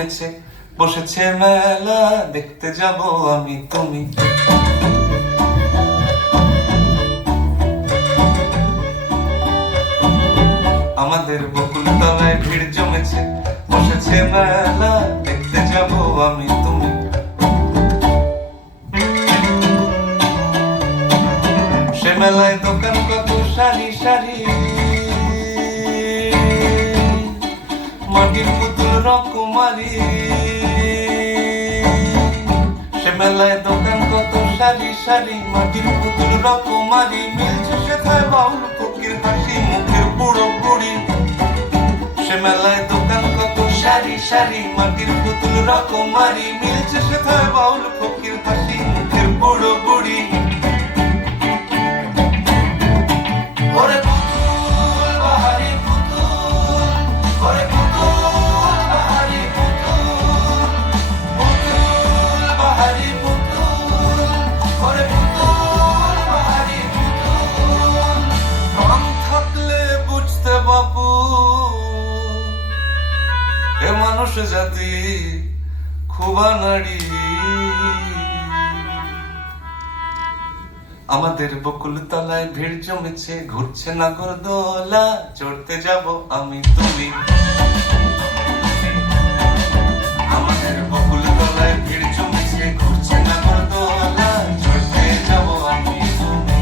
জমেছে, বসেছে মেলা, দেখতে যাব আমি তুমি। আমাদের বকুল তলায় ভিড় জমেছে, বসেছে মেলা, দেখতে যাব আমি তুমি। সে মেলায় দোকান কত সারি সারি, মাটির পুতুল রকমারি। সে মেলায় দোকান কত সারি সারি, মাটির পুতুল রকমারি। মিলছে সেথায় বাউল ফকির হাসি মুখের বুড়ো বুড়ি। সে মেলায় দোকান কত সারি সারি, মাটির পুতুল রকমারি। মিলছে সেথায় বাউল ফকির হাসি মুখের বুড়ো বুড়ি। ওরে পুতুল বাহারি পুতুল, ওরে পুতুল বাহারি পুতুল, পুতুল বাহারি পুতুল, ওরে পুতুল বাহারি পুতুল। রং থাকলে বুঝতে বাপু, এ মানুষ জাতি খুবা নারী। আমাদের বকুল তলায় ভিড় জমেছে, ঘুরছে নাগরদোলা, চড়তে যাব আমি তুমি। আমাদের বকুল তলায় ভিড় জমেছে, ঘুরছে নাগরদোলা, চড়তে যাব আমি তুমি।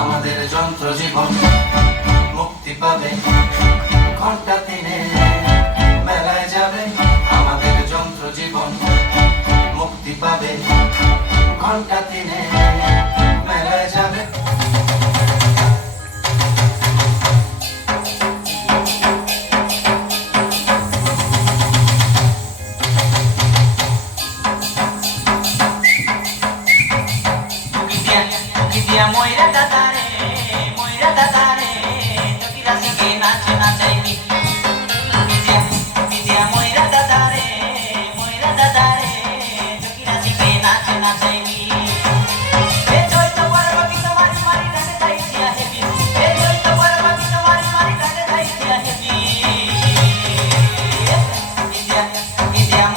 আমাদের যন্ত্র জীবন মুক্তি পাবে ঘন্টা দিনে, মেলায় যাবে। আমাদের যন্ত্র জীবন মুক্তি পাবে ঘন্টা দিনে, মেলায় যাবে। ময়রা দাদারে, ময়রা দাদারে, তোকে রাসিকে নাচে নাচাইবি। ময়রা দাদারে, ময়রা দাদারে, তোকে রাসিকে নাচে নাচাইবি।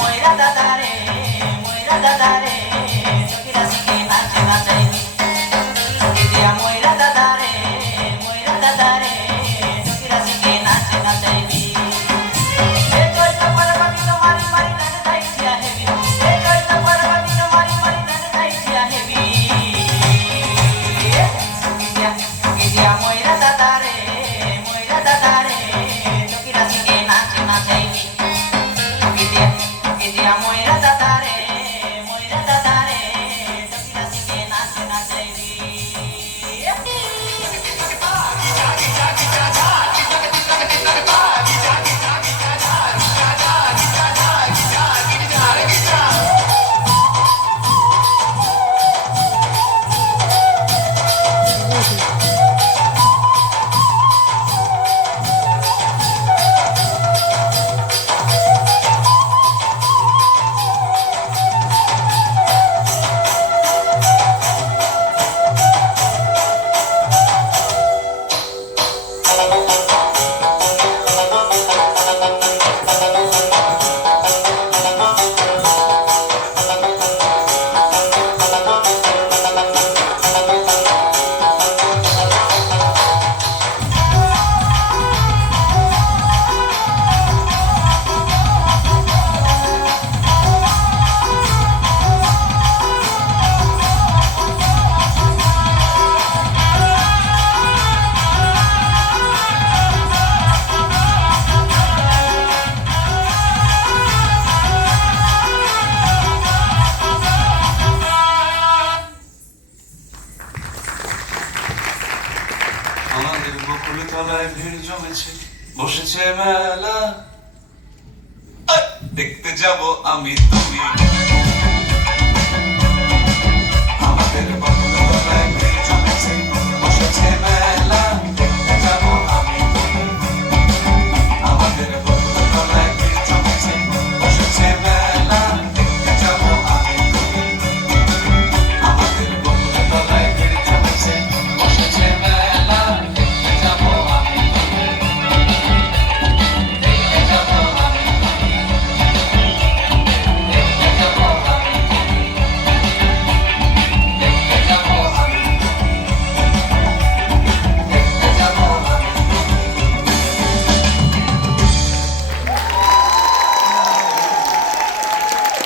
ময়রা দাদারে, ময়রা দাদারে, তোকে রাসিকে নাচে নাচাইবি। ময়রা দাদারে, ময়রা দাদারে, তোকে রাসিকে নাচে নাচাইবি। ময়রা দাদারে, ময়রা দাদারে, তোকে রাসিকে নাচে নাচাইবি। ময়রা দাদারে, ময়রা দাদারে, তোকে রাসিকে নাচে নাচাইবি। তলায় ভিড় জমেছে, বসেছে মেলা, আয়, দেখতে যাব আমি তুমি আমাদের বাবা